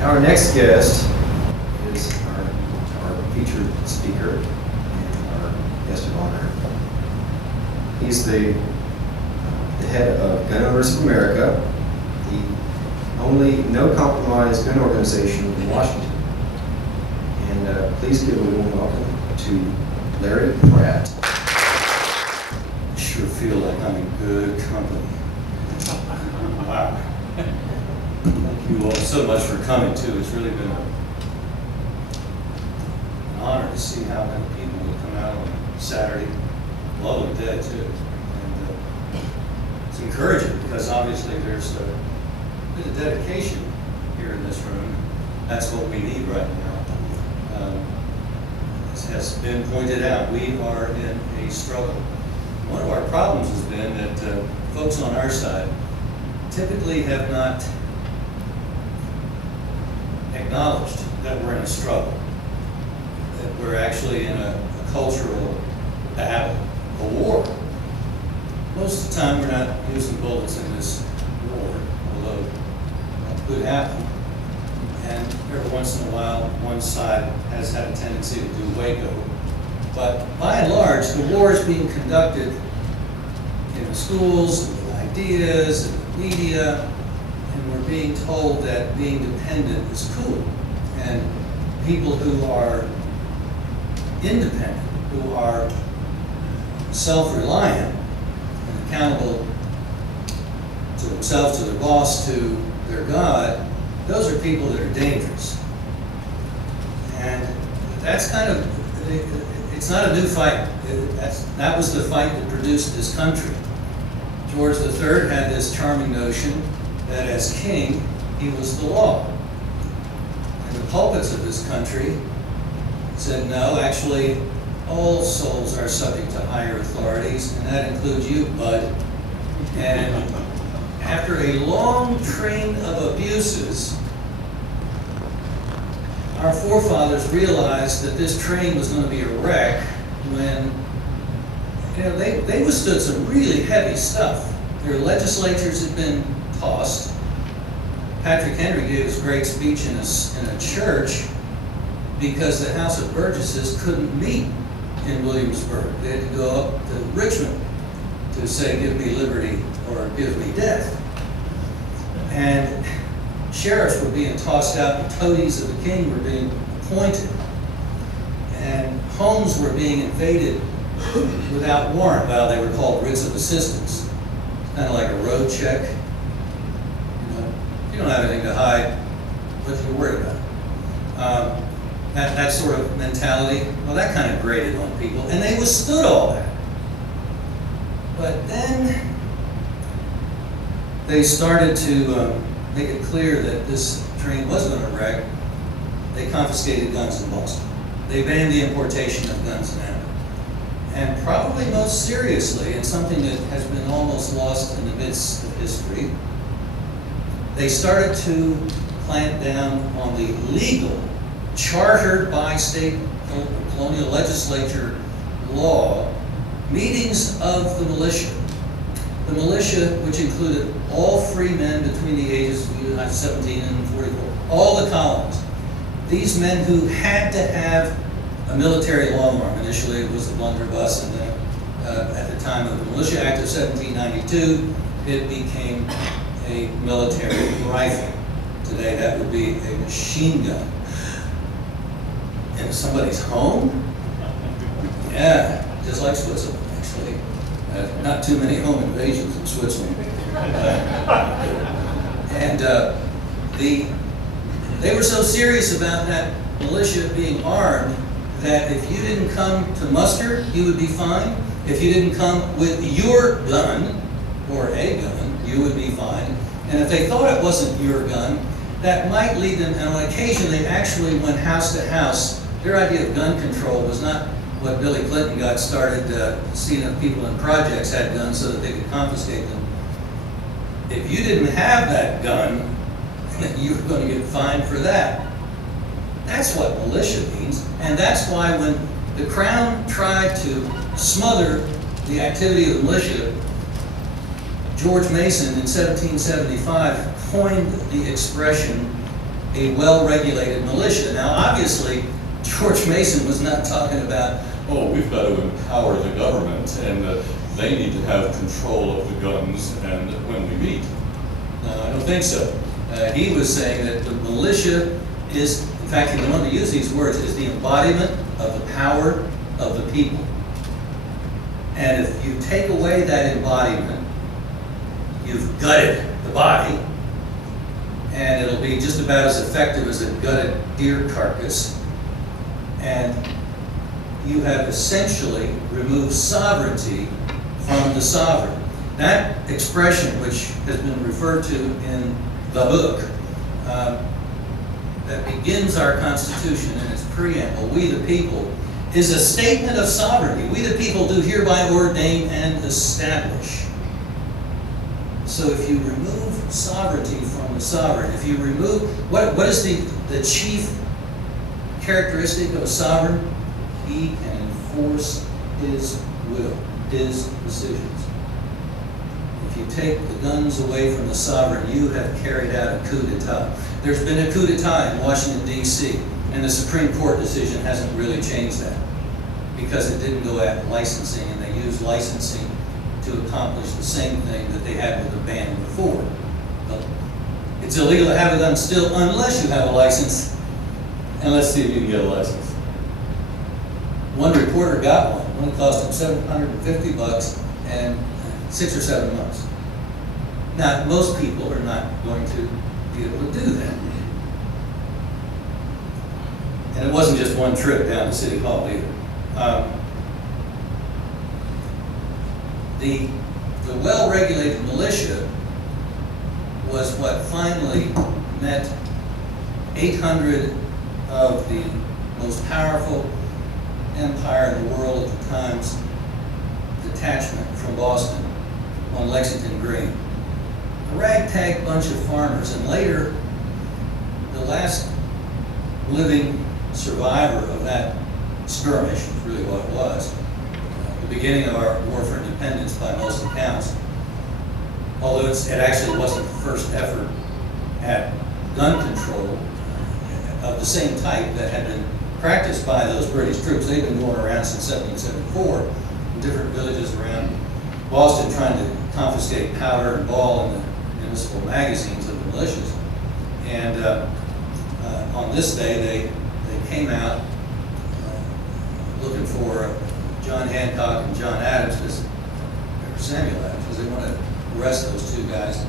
Our next guest is our featured speaker and our guest of honor. He's the head of Gun Owners of America, the only no-compromise gun organization in Washington. And please give a warm welcome to Larry Pratt. I sure feel like I'm in good company. Wow. Thank you all so much for coming too. It's really been an honor to see how many people would come out on Saturday. Lovely day too. And it's encouraging because obviously there's a bit of dedication here in this room. That's what we need right now. As has been pointed out, we are in a struggle. One of our problems has been that folks on our side typically have not acknowledged that we're in a struggle, that we're actually in a cultural battle, a war. Most of the time we're not using bullets in this war, although that could happen. And every once in a while, one side has had a tendency to do Waco. But by and large, the war is being conducted in the schools, and with ideas, and the media, and we're being told that being dependent is cool. And people who are independent, who are self-reliant and accountable to themselves, to their boss, to their God, those are people that are dangerous. And that's kind of, it's not a new fight. That was the fight that produced this country. George III had this charming notion that as king, he was the law. And the pulpits of this country said, no, actually, all souls are subject to higher authorities, and that includes you, bud. And after a long train of abuses, our forefathers realized that this train was going to be a wreck when they withstood some really heavy stuff. Their legislatures had been tossed. Patrick Henry gave his great speech in a church because the House of Burgesses couldn't meet in Williamsburg. They had to go up to Richmond to say, give me liberty or give me death. And sheriffs were being tossed out, and toadies of the king were being appointed. And homes were being invaded without warrant. Well, they were called writs of assistance. Kind of like a road check. You don't have anything to hide, what you're worried about. That sort of mentality, well, that kind of grated on people, and they withstood all that. But then they started to make it clear that this train was going to wreck. They confiscated guns in Boston. They banned the importation of guns and ammo. And probably most seriously, and something that has been almost lost in the midst of history, they started to clamp down on the legal, chartered by state colonial legislature law, meetings of the militia. The militia, which included all free men between the ages of 17 and 44, all the colonies. These men who had to have a military long arm. Initially it was the blunderbuss, and then at the time of the Militia Act of 1792, it became a military rifle. Today that would be a machine gun. In somebody's home? Yeah, just like Switzerland, actually. Not too many home invasions in Switzerland. And they were so serious about that militia being armed that if you didn't come to muster, you would be fined. If you didn't come with your gun, or a gun, you would be fined. And if they thought it wasn't your gun, that might lead them, and on occasion they actually went house to house. Their idea of gun control was not what Billy Clinton got started seeing if people in projects had guns so that they could confiscate them. If you didn't have that gun, you were going to get fined for that. That's what militia means, and that's why when the Crown tried to smother the activity of the militia, George Mason in 1775 coined the expression a well-regulated militia. Now, obviously, George Mason was not talking about, Oh, we've got to empower the government, and they need to have control of the guns and when we meet. no, I don't think so. He was saying that the militia is, in fact, he wanted to use these words, is the embodiment of the power of the people. And if you take away that embodiment, you've gutted the body, and it'll be just about as effective as a gutted deer carcass. And you have essentially removed sovereignty from the sovereign. That expression, which has been referred to in the book, that begins our Constitution in its preamble, we the people, is a statement of sovereignty. We the people do hereby ordain and establish. So if you remove sovereignty from the sovereign, if you remove, what is the chief characteristic of a sovereign? He can enforce his will, his decisions. If you take the guns away from the sovereign, you have carried out a coup d'etat. There's been a coup d'etat in Washington, D.C., and the Supreme Court decision hasn't really changed that because it didn't go at licensing, and they used licensing to accomplish the same thing that they had with the ban before. But it's illegal to have a gun still unless you have a license, and let's see if you can get a license. One reporter got one. One cost him $750 and 6 or 7 months. Now, most people are not going to be able to do that. And it wasn't just one trip down to City Hall either. The well-regulated militia was what finally met 800 of the most powerful empire in the world at the time's detachment from Boston on Lexington Green. A ragtag bunch of farmers, and later the last living survivor of that skirmish, is really what it was, the beginning of our war for independence by most accounts, although it actually wasn't the first effort at gun control of the same type that had been practiced by those British troops. They've been going around since 1774 in different villages around Boston trying to confiscate powder and ball in the municipal magazines of the militias. And on this day, they came out looking for John Hancock and John Adams, or Samuel Adams, because they wanted to arrest those two guys.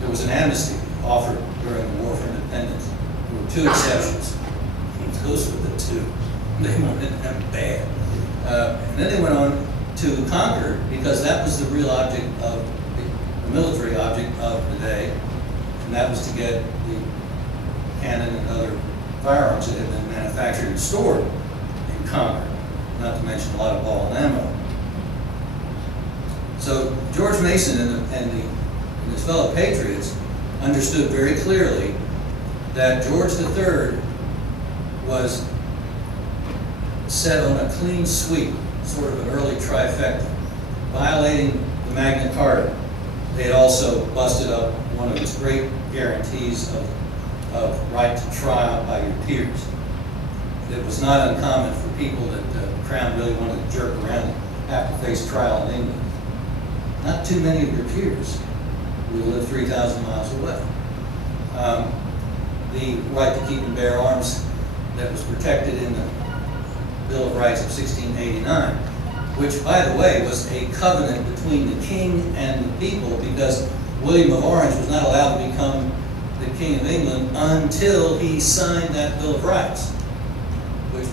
There was an amnesty offered during the War for Independence. There were 2 exceptions. Those were the 2. They wanted them bad. And then they went on to conquer, because that was the real object of the military object of the day, and that was to get the cannon and other firearms that had been manufactured and stored in Concord, not to mention a lot of ball and ammo. So George Mason and his fellow patriots understood very clearly that George III was set on a clean sweep, sort of an early trifecta, violating the Magna Carta. They had also busted up one of its great guarantees of right to trial by your peers. It was not uncommon for people that the Crown really wanted to jerk around and have to face trial in England. Not too many of your peers who live 3,000 miles away. The right to keep and bear arms that was protected in the Bill of Rights of 1689, which, by the way, was a covenant between the king and the people, because William of Orange was not allowed to become the King of England until he signed that Bill of Rights, which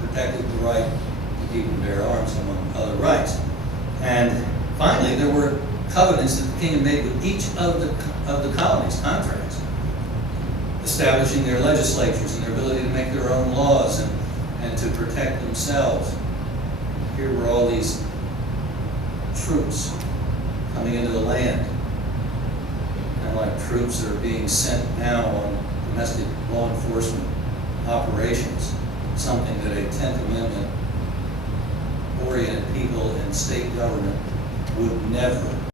protected the right to keep and bear arms, among other rights. And finally, there were covenants that the king had made with each of the colonies, contracts, establishing their legislatures and their ability to make their own laws and to protect themselves. Here were all these troops coming into the land, and like troops that are being sent now on domestic law enforcement operations, something that a 10th Amendment oriented people in state government would never